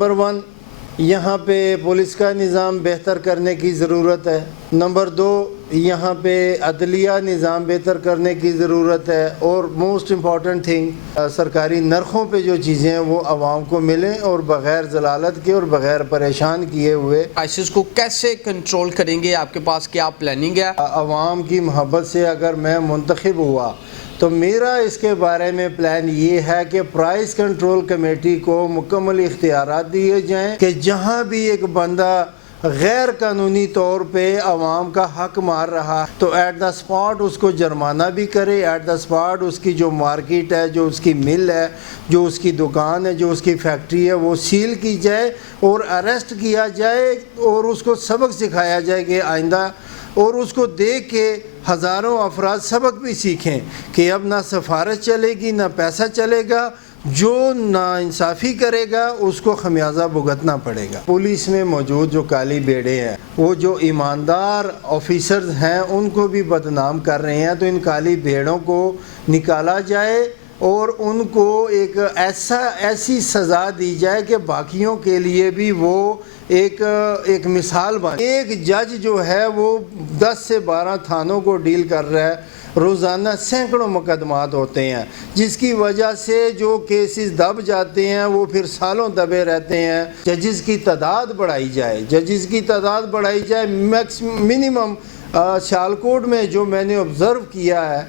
Number 1 یہاں پہ police کا نظام بہتر کرنے کی ضرورت ہے۔ نمبر 2 یہاں پہ عدلیہ نظام بہتر کرنے کی ضرورت ہے، اور موسٹ امپورٹنٹ تھنگ سرکاری نرخوں پہ جو چیزیں ہیں وہ عوام کو ملیں اور بغیر ضلالت کے اور بغیر پریشان کیے ہوئے۔ پرائسز کو کیسے کنٹرول کریں گے؟ آپ کے پاس کیا پلاننگ ہے؟ عوام کی محبت سے اگر میں منتخب ہوا تو میرا اس کے بارے میں پلان یہ ہے کہ پرائس کنٹرول کمیٹی کو مکمل اختیارات دیے جائیں کہ جہاں بھی ایک بندہ غیر قانونی طور پہ عوام کا حق مار رہا تو ایٹ دا سپاٹ اس کو جرمانہ بھی کرے، ایٹ دا سپاٹ اس کی جو مارکیٹ ہے، جو اس کی مل ہے، جو اس کی دکان ہے، جو اس کی فیکٹری ہے، وہ سیل کی جائے اور اریسٹ کیا جائے اور اس کو سبق سکھایا جائے کہ آئندہ، اور اس کو دیکھ کے ہزاروں افراد سبق بھی سیکھیں کہ اب نہ سفارش چلے گی نہ پیسہ چلے گا، جو ناانصافی کرے گا اس کو خمیازہ بھگتنا پڑے گا۔ پولیس میں موجود جو کالی بیڑے ہیں، وہ جو ایماندار آفیسرز ہیں ان کو بھی بدنام کر رہے ہیں، تو ان کالی بھیڑوں کو نکالا جائے اور ان کو ایسی سزا دی جائے کہ باقیوں کے لیے بھی وہ ایک مثال بنے۔ ایک جج جو ہے وہ 10 سے 12 تھانوں کو ڈیل کر رہا ہے، روزانہ سینکڑوں مقدمات ہوتے ہیں، جس کی وجہ سے جو کیسز دب جاتے ہیں وہ پھر سالوں دبے رہتے ہیں۔ ججز کی تعداد بڑھائی جائے، منیمم سیالکوٹ میں جو میں نے آبزرو کیا ہے،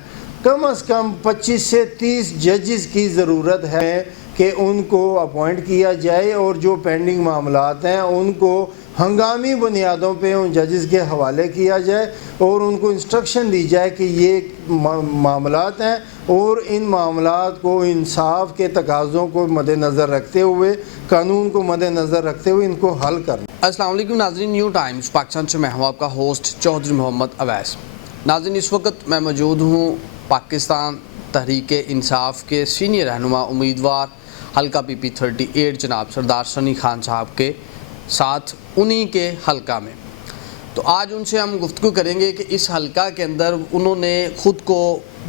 کم از کم 25 سے 30 ججز کی ضرورت ہے کہ ان کو اپوائنٹ کیا جائے، اور جو پینڈنگ معاملات ہیں ان کو ہنگامی بنیادوں پہ ان ججز کے حوالے کیا جائے اور ان کو انسٹرکشن دی جائے کہ یہ معاملات ہیں اور ان معاملات کو انصاف کے تقاضوں کو مد نظر رکھتے ہوئے، قانون کو مد نظر رکھتے ہوئے ان کو حل کرنا۔ السلام علیکم ناظرین، نیو ٹائمز پاکستان سے میں ہوں آپ کا ہوسٹ چودھری محمد اویس۔ ناظرین، اس وقت میں موجود ہوں پاکستان تحریک انصاف کے سینئر رہنما امیدوار حلقہ پی پی 38 جناب سردار سنی خان صاحب کے ساتھ، انہی کے حلقہ میں۔ تو آج ان سے ہم گفتگو کریں گے کہ اس حلقہ کے اندر انہوں نے خود کو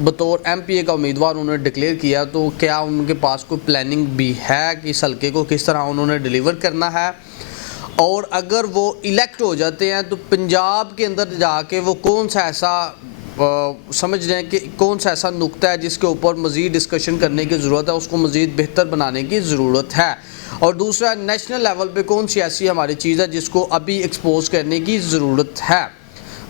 بطور ایم پی اے کا امیدوار انہوں نے ڈکلیئر کیا، تو کیا ان کے پاس کوئی پلاننگ بھی ہے کہ اس حلقے کو کس طرح انہوں نے ڈیلیور کرنا ہے، اور اگر وہ الیکٹ ہو جاتے ہیں تو پنجاب کے اندر جا کے وہ کون سا ایسا سمجھ رہے ہیں کہ کون سا ایسا نقطہ ہے جس کے اوپر مزید ڈسکشن کرنے کی ضرورت ہے، اس کو مزید بہتر بنانے کی ضرورت ہے، اور دوسرا نیشنل لیول پہ کون سی ایسی ہماری چیز ہے جس کو ابھی ایکسپوز کرنے کی ضرورت ہے۔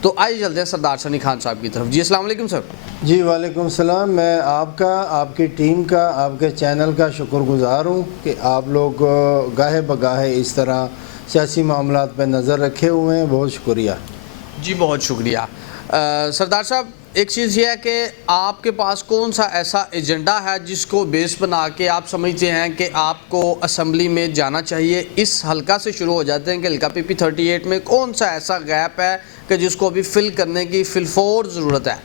تو آئیے چلتے ہیں سردار سنی خان صاحب کی طرف۔ جی السلام علیکم سر۔ جی وعلیکم السلام۔ میں آپ کا، آپ کی ٹیم کا، آپ کے چینل کا شکر گزار ہوں کہ آپ لوگ گاہے بگاہے اس طرح سیاسی معاملات پہ نظر رکھے ہوئے ہیں، بہت شکریہ۔ جی بہت شکریہ۔ سردار صاحب، ایک چیز یہ ہے کہ آپ کے پاس کون سا ایسا ایجنڈا ہے جس کو بیس بنا کے آپ سمجھتے ہیں کہ آپ کو اسمبلی میں جانا چاہیے؟ اس حلقہ سے شروع ہو جاتے ہیں کہ حلقہ پی پی 38 میں کون سا ایسا گیپ ہے کہ جس کو ابھی فل کرنے کی فور ضرورت ہے؟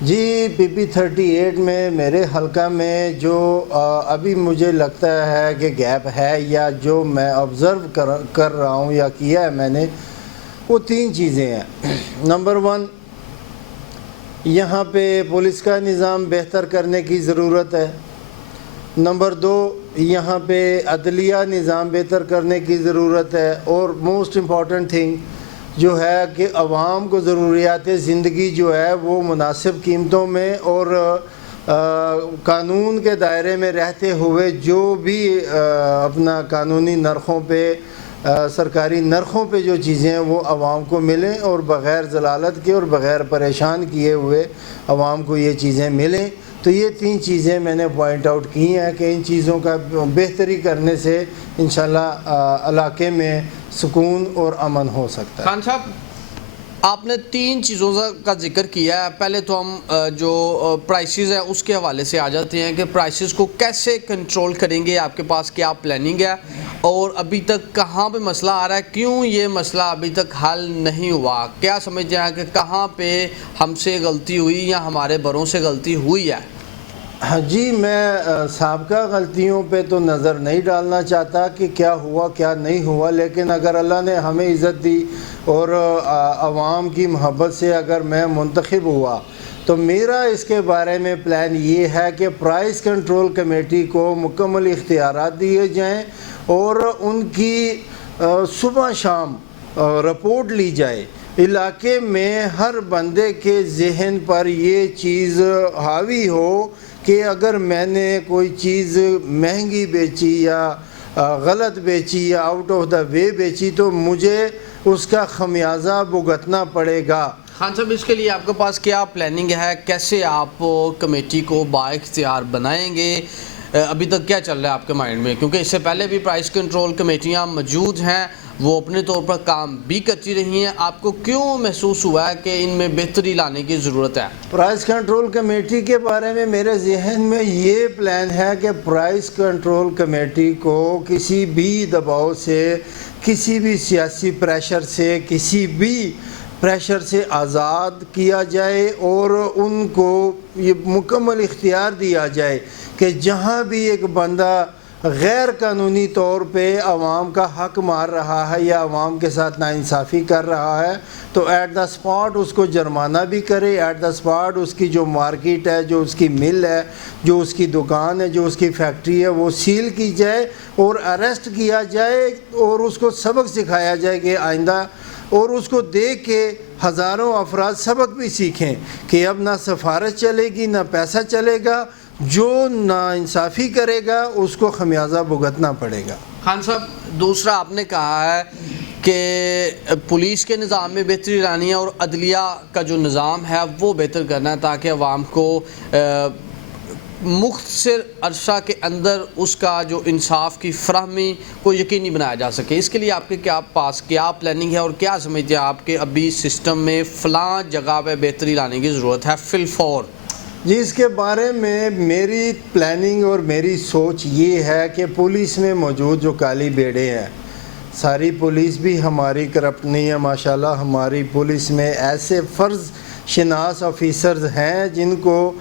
جی پی پی 38 میں میرے حلقہ میں جو ابھی مجھے لگتا ہے کہ گیپ ہے، یا جو میں آبزرو کر رہا ہوں یا کیا ہے میں نے، وہ 3 چیزیں ہیں۔ نمبر 1 یہاں پہ پولیس کا نظام بہتر کرنے کی ضرورت ہے۔ نمبر 2 یہاں پہ عدلیہ نظام بہتر کرنے کی ضرورت ہے، اور موسٹ امپورٹنٹ تھنگ جو ہے کہ عوام کو ضروریات زندگی جو ہے وہ مناسب قیمتوں میں اور قانون کے دائرے میں رہتے ہوئے جو بھی اپنا قانونی نرخوں پہ، سرکاری نرخوں پہ جو چیزیں ہیں وہ عوام کو ملیں اور بغیر ضلالت کے اور بغیر پریشان کیے ہوئے عوام کو یہ چیزیں ملیں۔ تو یہ 3 چیزیں میں نے پوائنٹ آؤٹ کی ہیں کہ ان چیزوں کا بہتری کرنے سے انشاءاللہ علاقے میں سکون اور امن ہو سکتا ہے۔ خان صاحب، آپ نے 3 چیزوں کا ذکر کیا ہے۔ پہلے تو ہم جو پرائسز ہیں اس کے حوالے سے آ جاتے ہیں کہ پرائسز کو کیسے کنٹرول کریں گے، آپ کے پاس کیا پلاننگ ہے، اور ابھی تک کہاں پہ مسئلہ آ رہا ہے، کیوں یہ مسئلہ ابھی تک حل نہیں ہوا؟ کیا سمجھتے ہیں کہ کہاں پہ ہم سے غلطی ہوئی یا ہمارے بڑوں سے غلطی ہوئی ہے؟ جی میں سابقہ غلطیوں پہ تو نظر نہیں ڈالنا چاہتا کہ کیا ہوا کیا نہیں ہوا، لیکن اگر اللہ نے ہمیں عزت دی اور عوام کی محبت سے اگر میں منتخب ہوا تو میرا اس کے بارے میں پلان یہ ہے کہ پرائس کنٹرول کمیٹی کو مکمل اختیارات دیے جائیں اور ان کی صبح شام رپورٹ لی جائے، علاقے میں ہر بندے کے ذہن پر یہ چیز حاوی ہو کہ اگر میں نے کوئی چیز مہنگی بیچی یا غلط بیچی یا آؤٹ آف دا وے بیچی تو مجھے اس کا خمیازہ بھگتنا پڑے گا۔ خان صاحب، اس کے لیے آپ کے پاس کیا پلاننگ ہے؟ کیسے آپ کمیٹی کو بااختیار بنائیں گے؟ ابھی تک کیا چل رہا ہے آپ کے مائنڈ میں؟ کیونکہ اس سے پہلے بھی پرائس کنٹرول کمیٹیاں موجود ہیں، وہ اپنے طور پر کام بھی کرتی رہی ہیں، آپ کو کیوں محسوس ہوا ہے کہ ان میں بہتری لانے کی ضرورت ہے؟ پرائس کنٹرول کمیٹی کے بارے میں میرے ذہن میں یہ پلان ہے کہ پرائس کنٹرول کمیٹی کو کسی بھی دباؤ سے، کسی بھی سیاسی پریشر سے، کسی بھی پریشر سے آزاد کیا جائے اور ان کو یہ مکمل اختیار دیا جائے کہ جہاں بھی ایک بندہ غیر قانونی طور پہ عوام کا حق مار رہا ہے یا عوام کے ساتھ ناانصافی کر رہا ہے تو ایٹ دا اسپاٹ اس کو جرمانہ بھی کرے، ایٹ دا اسپاٹ اس کی جو مارکیٹ ہے، جو اس کی مل ہے، جو اس کی دکان ہے، جو اس کی فیکٹری ہے، وہ سیل کی جائے اور اریسٹ کیا جائے اور اس کو سبق سکھایا جائے کہ آئندہ، اور اس کو دیکھ کے ہزاروں افراد سبق بھی سیکھیں کہ اب نہ سفارش چلے گی، نہ پیسہ چلے گا، جو ناانصافی کرے گا اس کو خمیازہ بھگتنا پڑے گا۔ خان صاحب، دوسرا آپ نے کہا ہے کہ پولیس کے نظام میں بہتری لانی ہے اور عدلیہ کا جو نظام ہے وہ بہتر کرنا ہے تاکہ عوام کو مختصر عرصہ کے اندر اس کا جو انصاف کی فراہمی کو یقینی بنایا جا سکے۔ اس کے لیے آپ کے پاس کیا پلاننگ ہے اور کیا سمجھتے ہیں آپ کے ابھی سسٹم میں فلاں جگہ پہ بہتری لانے کی ضرورت ہے فی الفور؟ جی، اس کے بارے میں میری پلاننگ اور میری سوچ یہ ہے کہ پولیس میں موجود جو کالی بیڑے ہیں، ساری پولیس بھی ہماری کرپٹ نہیں ہے ماشاءاللہ۔ ہماری پولیس میں ایسے فرض شناس آفیسرز ہیں جن کو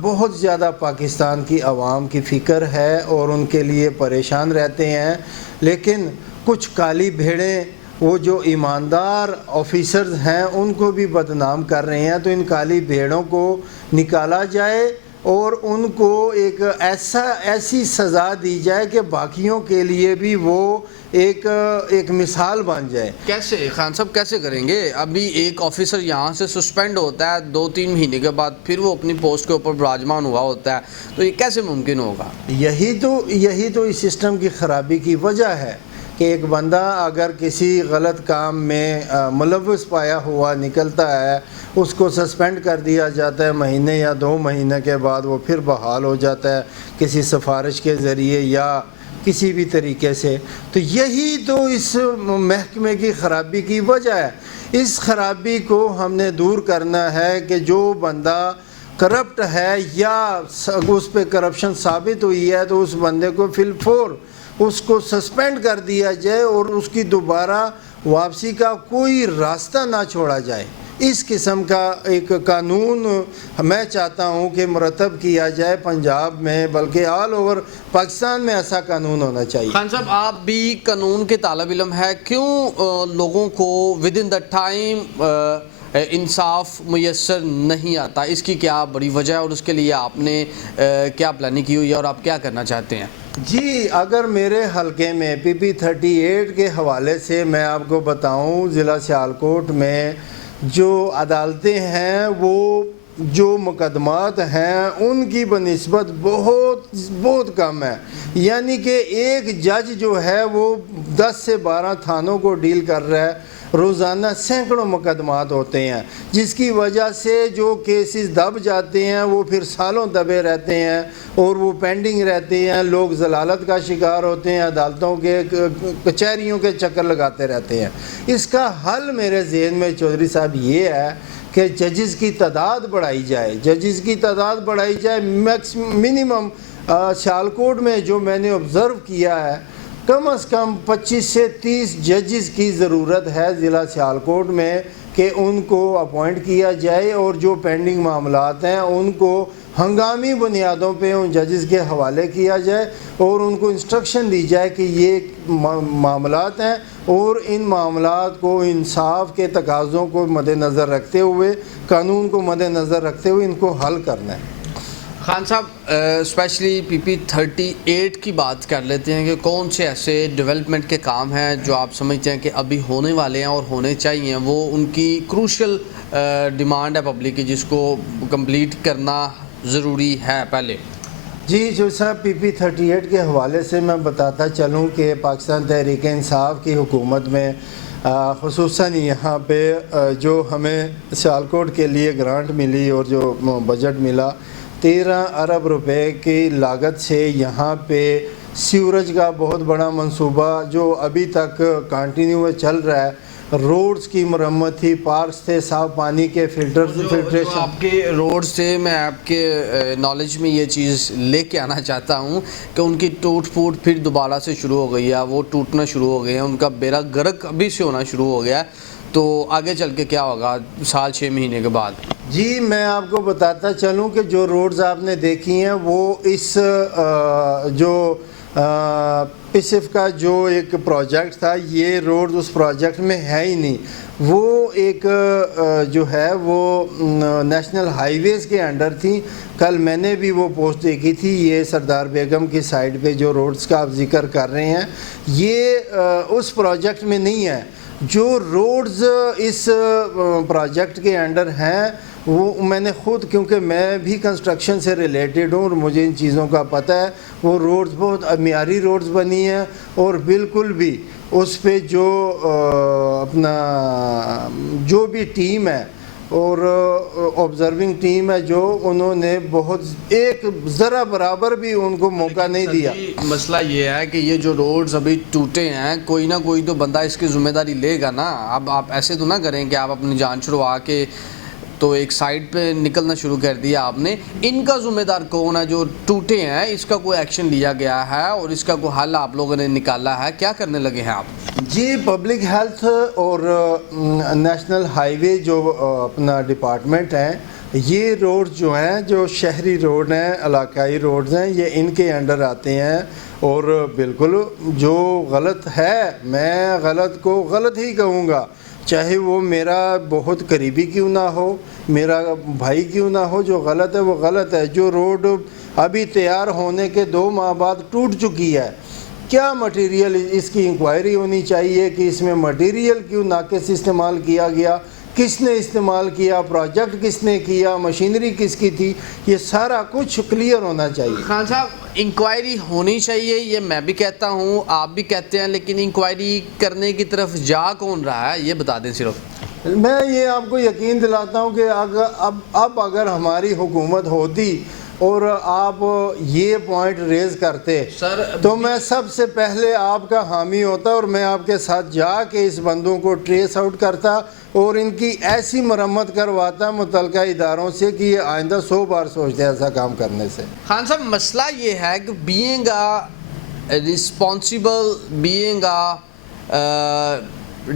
بہت زیادہ پاکستان کی عوام کی فکر ہے اور ان کے لیے پریشان رہتے ہیں، لیکن کچھ کالی بھیڑیں وہ جو ایماندار آفیسرز ہیں ان کو بھی بدنام کر رہے ہیں، تو ان کالی بھیڑوں کو نکالا جائے اور ان کو ایسی سزا دی جائے کہ باقیوں کے لیے بھی وہ ایک مثال بن جائے۔ کیسے خان صاحب کیسے کریں گے؟ ابھی ایک آفیسر یہاں سے سسپینڈ ہوتا ہے 2-3 مہینے کے بعد، پھر وہ اپنی پوسٹ کے اوپر براجمان ہوا ہوتا ہے، تو یہ کیسے ممکن ہوگا؟ یہی تو اس سسٹم کی خرابی کی وجہ ہے کہ ایک بندہ اگر کسی غلط کام میں ملوث پایا ہوا نکلتا ہے، اس کو سسپینڈ کر دیا جاتا ہے، مہینے یا 2 مہینے کے بعد وہ پھر بحال ہو جاتا ہے کسی سفارش کے ذریعے یا کسی بھی طریقے سے۔ تو یہی تو اس محکمے کی خرابی کی وجہ ہے۔ اس خرابی کو ہم نے دور کرنا ہے کہ جو بندہ کرپٹ ہے یا اس پہ کرپشن ثابت ہوئی ہے تو اس بندے کو فی الفور اس کو سسپینڈ کر دیا جائے اور اس کی دوبارہ واپسی کا کوئی راستہ نہ چھوڑا جائے۔ اس قسم کا ایک قانون میں چاہتا ہوں کہ مرتب کیا جائے پنجاب میں، بلکہ آل اوور پاکستان میں ایسا قانون ہونا چاہیے۔ خان صاحب، آپ بھی قانون کے طالب علم ہے، کیوں لوگوں کو ود ان دا ٹائم انصاف میسر نہیں آتا؟ اس کی کیا بڑی وجہ ہے اور اس کے لیے آپ نے کیا پلاننگ کی ہوئی ہے اور آپ کیا کرنا چاہتے ہیں؟ جی، اگر میرے حلقے میں پی 38 کے حوالے سے میں آپ کو بتاؤں، ضلع سیالکوٹ میں جو عدالتیں ہیں، وہ جو مقدمات ہیں ان کی بنسبت بہت کم ہے، یعنی کہ ایک جج جو ہے وہ 10 سے 12 تھانوں کو ڈیل کر رہا ہے، روزانہ سینکڑوں مقدمات ہوتے ہیں، جس کی وجہ سے جو کیسز دب جاتے ہیں وہ پھر سالوں دبے رہتے ہیں اور وہ پینڈنگ رہتے ہیں، لوگ ضلالت کا شکار ہوتے ہیں، عدالتوں کے کچہریوں کے چکر لگاتے رہتے ہیں۔ اس کا حل میرے ذہن میں چودھری صاحب یہ ہے کہ ججز کی تعداد بڑھائی جائے، منیمم سیالکوٹ میں جو میں نے آبزرو کیا ہے، کم از کم 25 سے 30 ججز کی ضرورت ہے ضلع سیالکوٹ میں کہ ان کو اپوائنٹ کیا جائے اور جو پینڈنگ معاملات ہیں ان کو ہنگامی بنیادوں پہ ان ججز کے حوالے کیا جائے اور ان کو انسٹرکشن دی جائے کہ یہ معاملات ہیں اور ان معاملات کو انصاف کے تقاضوں کو مد نظر رکھتے ہوئے، قانون کو مد نظر رکھتے ہوئے ان کو حل کرنا ہے۔ خان صاحب اسپیشلی PP38 کی بات کر لیتے ہیں کہ کون سے ایسے ڈیولپمنٹ کے کام ہیں جو آپ سمجھتے ہیں کہ ابھی ہونے والے ہیں اور ہونے چاہیے، وہ ان کی کروشل ڈیمانڈ ہے پبلک کی جس کو کمپلیٹ کرنا ضروری ہے پہلے؟ جی جو صاحب PP38 کے حوالے سے میں بتاتا چلوں کہ پاکستان تحریک انصاف کی حکومت میں خصوصاً یہاں پہ جو ہمیں سیالکوٹ کے لیے گرانٹ ملی اور جو بجٹ ملا 13 ارب روپے کی لاگت سے یہاں پہ سیوریج کا بہت بڑا منصوبہ جو ابھی تک کنٹینیو چل رہا ہے، روڈز کی مرمت تھی، پارکس تھے، صاف پانی کے فلٹریشن۔ آپ کے روڈز سے میں آپ کے نالج میں یہ چیز لے کے آنا چاہتا ہوں کہ ان کی ٹوٹ پھوٹ پھر دوبارہ سے شروع ہو گئی ہے، وہ ٹوٹنا شروع ہو گئے ہیں، ان کا بیڑا غرق ابھی سے ہونا شروع ہو گیا ہے، تو آگے چل کے کیا ہوگا سال 6 مہینے کے بعد؟ جی میں آپ کو بتاتا چلوں کہ جو روڈز آپ نے دیکھی ہیں وہ اس جو پسف کا جو ایک پروجیکٹ تھا، یہ روڈز اس پروجیکٹ میں ہے ہی نہیں، وہ ایک جو ہے وہ نیشنل ہائی ویز کے انڈر تھی۔ کل میں نے بھی وہ پوسٹ دیکھی تھی، یہ سردار بیگم کی سائڈ پہ جو روڈز کا آپ ذکر کر رہے ہیں یہ اس پروجیکٹ میں نہیں ہے۔ جو روڈز اس پروجیکٹ کے انڈر ہیں وہ میں نے خود، کیونکہ میں بھی کنسٹرکشن سے ریلیٹڈ ہوں اور مجھے ان چیزوں کا پتہ ہے، وہ روڈز بہت معیاری روڈز بنی ہیں اور بالکل بھی اس پہ جو اپنا جو بھی ٹیم ہے اور آبزرونگ ٹیم ہے جو انہوں نے بہت ایک ذرا برابر بھی ان کو موقع نہیں دیا۔ مسئلہ یہ ہے کہ یہ جو روڈز ابھی ٹوٹے ہیں کوئی نہ کوئی تو بندہ اس کی ذمہ داری لے گا نا۔ اب آپ ایسے تو نہ کریں کہ آپ اپنی جان چھڑوا کے تو ایک سائڈ پہ نکلنا شروع کر دیا آپ نے۔ ان کا ذمہ دار کون ہے جو ٹوٹے ہیں؟ اس کا کوئی ایکشن لیا گیا ہے اور اس کا کوئی حل آپ لوگوں نے نکالا ہے؟ کیا کرنے لگے ہیں آپ؟ جی پبلک ہیلتھ اور نیشنل ہائی وے جو اپنا ڈپارٹمنٹ ہیں، یہ روڈ جو ہیں جو شہری روڈ ہیں، علاقائی روڈز ہیں، یہ ان کے انڈر آتے ہیں اور بالکل جو غلط ہے میں غلط کو غلط ہی کہوں گا، چاہے وہ میرا بہت قریبی کیوں نہ ہو، میرا بھائی کیوں نہ ہو، جو غلط ہے وہ غلط ہے۔ جو روڈ ابھی تیار ہونے کے 2 ماہ بعد ٹوٹ چکی ہے، کیا مٹیریل اس کی انکوائری ہونی چاہیے کہ اس میں مٹیریل کیوں ناقص استعمال کیا گیا، کس نے استعمال کیا، پروجیکٹ کس نے کیا، مشینری کس کی تھی، یہ سارا کچھ کلیئر ہونا چاہیے۔ خان صاحب انکوائری ہونی چاہیے، یہ میں بھی کہتا ہوں، آپ بھی کہتے ہیں، لیکن انکوائری کرنے کی طرف جا کون رہا ہے یہ بتا دیں صرف۔ میں یہ آپ کو یقین دلاتا ہوں کہ اب اگر ہماری حکومت ہوتی اور آپ یہ پوائنٹ ریز کرتے تو میں سب سے پہلے آپ کا حامی ہوتا اور میں آپ کے ساتھ جا کے اس بندوں کو ٹریس آؤٹ کرتا اور ان کی ایسی مرمت کرواتا متعلقہ اداروں سے کہ یہ آئندہ 100 بار سوچتے ایسا کام کرنے سے۔ خان صاحب مسئلہ یہ ہے کہ being a responsible, being a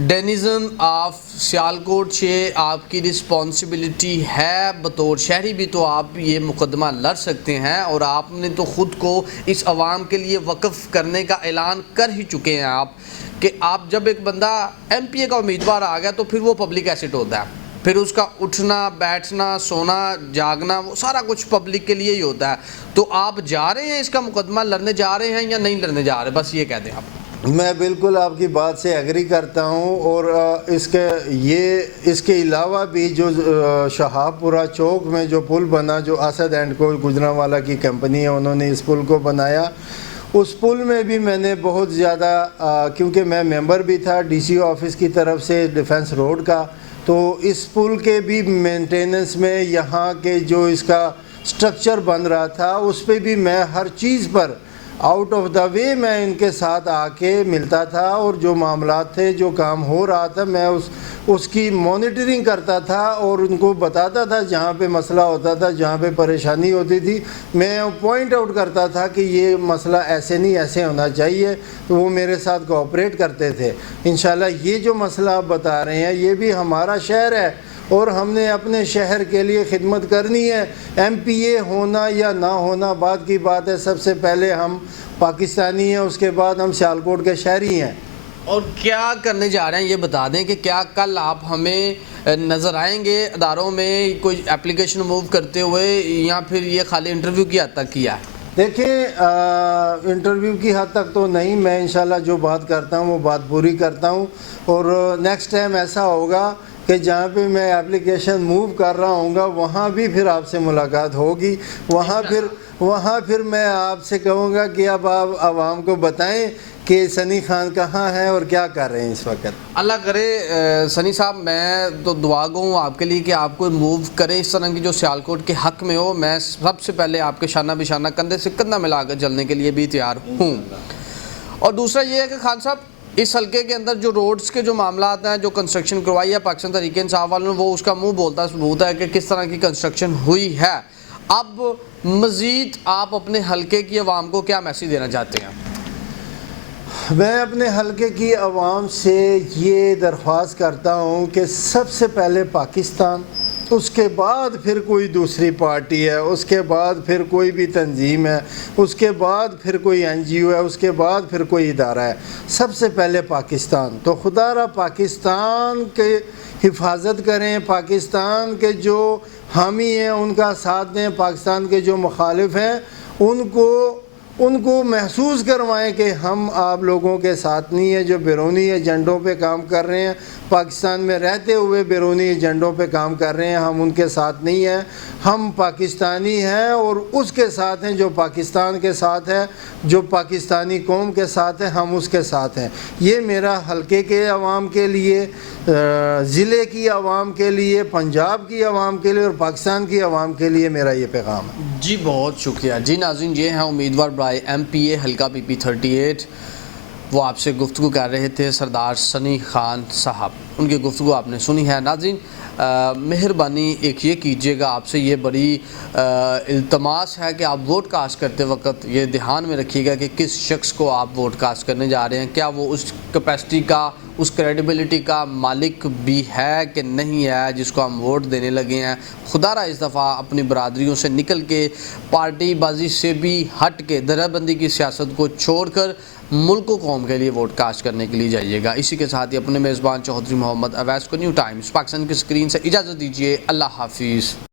denizen of Sialkot سے آپ کی رسپانسبلٹی ہے بطور شہری بھی، تو آپ یہ مقدمہ لڑ سکتے ہیں اور آپ نے تو خود کو اس عوام کے لیے وقف کرنے کا اعلان کر ہی چکے ہیں آپ کہ آپ جب ایک بندہ MP کا امیدوار آ گیا تو پھر وہ پبلک ایسٹ ہوتا ہے، پھر اس کا اٹھنا بیٹھنا سونا جاگنا وہ سارا کچھ پبلک کے لیے ہی ہوتا ہے۔ تو آپ جا رہے ہیں اس کا مقدمہ لڑنے جا رہے ہیں یا نہیں لڑنے جا رہے؟ بس یہ کہہ دیں آپ۔ میں بالکل آپ کی بات سے ایگری کرتا ہوں اور اس کے علاوہ بھی جو شہاب پورہ چوک میں جو پل بنا، جو اسد اینڈ کو گجرانوالہ کی کمپنی ہے انہوں نے اس پل کو بنایا، اس پل میں بھی میں نے بہت زیادہ کیونکہ میں ممبر بھی تھا DC آفس کی طرف سے ڈیفنس روڈ کا، تو اس پل کے بھی مینٹیننس میں یہاں کے جو اس کا سٹرکچر بن رہا تھا اس پہ بھی میں ہر چیز پر آؤٹ آف دا وے میں ان کے ساتھ آ کے ملتا تھا اور جو معاملات تھے جو کام ہو رہا تھا میں اس کی مانیٹرنگ کرتا تھا اور ان کو بتاتا تھا جہاں پہ مسئلہ ہوتا تھا، جہاں پہ پریشانی ہوتی تھی میں پوائنٹ آؤٹ کرتا تھا کہ یہ مسئلہ ایسے نہیں ایسے ہونا چاہیے، تو وہ میرے ساتھ کوآپریٹ کرتے تھے۔ انشاءاللہ یہ جو مسئلہ آپ بتا رہے ہیں یہ بھی ہمارا شہر ہے اور ہم نے اپنے شہر کے لیے خدمت کرنی ہے۔ MPA ہونا یا نہ ہونا بعد کی بات ہے، سب سے پہلے ہم پاکستانی ہیں، اس کے بعد ہم سیالکوٹ کے شہری ہیں اور کیا کرنے جا رہے ہیں یہ بتا دیں کہ کیا کل آپ ہمیں نظر آئیں گے اداروں میں کوئی اپلیکیشن موو کرتے ہوئے یا پھر یہ خالی انٹرویو کی حد تک کیا ہے؟ دیکھیں انٹرویو کی حد تک تو نہیں، میں انشاءاللہ جو بات کرتا ہوں وہ بات پوری کرتا ہوں، اور نیکسٹ ٹائم ایسا ہوگا کہ جہاں پہ میں اپلیکیشن موو کر رہا ہوں گا وہاں بھی پھر آپ سے ملاقات ہوگی، وہاں پھر میں آپ سے کہوں گا کہ اب آپ عوام کو بتائیں کہ سنی خان کہاں ہیں اور کیا کر رہے ہیں اس وقت۔ اللہ کرے سنی صاحب، میں تو دعا گو ہوں آپ کے لیے کہ آپ کو موو کریں اس طرح کی جو سیالکوٹ کے حق میں ہو۔ میں سب سے پہلے آپ کے شانہ بشانہ کندھے سے کندھا ملا کر چلنے کے لیے بھی تیار ہوں۔ اور دوسرا یہ ہے کہ خان صاحب، اس حلقے کے اندر جو روڈز کے جو معاملات ہیں، جو کنسٹرکشن کروائی ہے پاکستان تحریک انصاف والوں نے، وہ اس کا منہ بولتا ثبوت ہے کہ کس طرح کی کنسٹرکشن ہوئی ہے۔ اب مزید آپ اپنے حلقے کی عوام کو کیا میسیج دینا چاہتے ہیں؟ میں اپنے حلقے کی عوام سے یہ درخواست کرتا ہوں کہ سب سے پہلے پاکستان، اس کے بعد پھر کوئی دوسری پارٹی ہے، اس کے بعد پھر کوئی بھی تنظیم ہے، اس کے بعد پھر کوئی این جی او ہے، اس کے بعد پھر کوئی ادارہ ہے، سب سے پہلے پاکستان۔ تو خدا را پاکستان کے حفاظت کریں، پاکستان کے جو حامی ہیں ان کا ساتھ دیں، پاکستان کے جو مخالف ہیں ان کو محسوس کروائیں کہ ہم آپ لوگوں کے ساتھ نہیں ہیں، جو بیرونی ایجنڈوں پہ کام کر رہے ہیں، پاکستان میں رہتے ہوئے بیرونی ایجنڈوں پہ کام کر رہے ہیں، ہم ان کے ساتھ نہیں ہیں، ہم پاکستانی ہیں اور اس کے ساتھ ہیں جو پاکستان کے ساتھ ہے، جو پاکستانی قوم کے ساتھ ہے، ہم اس کے ساتھ ہیں۔ یہ میرا حلقے کے عوام کے لیے، ضلع کی عوام کے لیے، پنجاب کی عوام کے لیے اور پاکستان کی عوام کے لیے میرا یہ پیغام ہے۔ جی بہت شکریہ۔ جی ناظرین، یہ ہیں امیدوار برائے ایم پی اے حلقہ پی پی 38، وہ آپ سے گفتگو کر رہے تھے سردار سنی خان صاحب، ان کی گفتگو آپ نے سنی ہے۔ ناظرین مہربانی ایک یہ کیجیے گا، آپ سے یہ بڑی التماس ہے کہ آپ ووٹ کاسٹ کرتے وقت یہ دھیان میں رکھیے گا کہ کس شخص کو آپ ووٹ کاسٹ کرنے جا رہے ہیں، کیا وہ اس کیپیسٹی کا، اس کریڈیبلٹی کا مالک بھی ہے کہ نہیں ہے جس کو ہم ووٹ دینے لگے ہیں۔ خدا را اس دفعہ اپنی برادریوں سے نکل کے، پارٹی بازی سے بھی ہٹ کے، درہ بندی کی سیاست کو چھوڑ کر ملک و قوم کے لیے ووٹ کاسٹ کرنے کے لیے جائیے گا۔ اسی کے ساتھ ہی اپنے میزبان چودھری محمد اویس کو نیو ٹائمز پاکستان کی اسکرین سے اجازت دیجیے۔ اللہ حافظ۔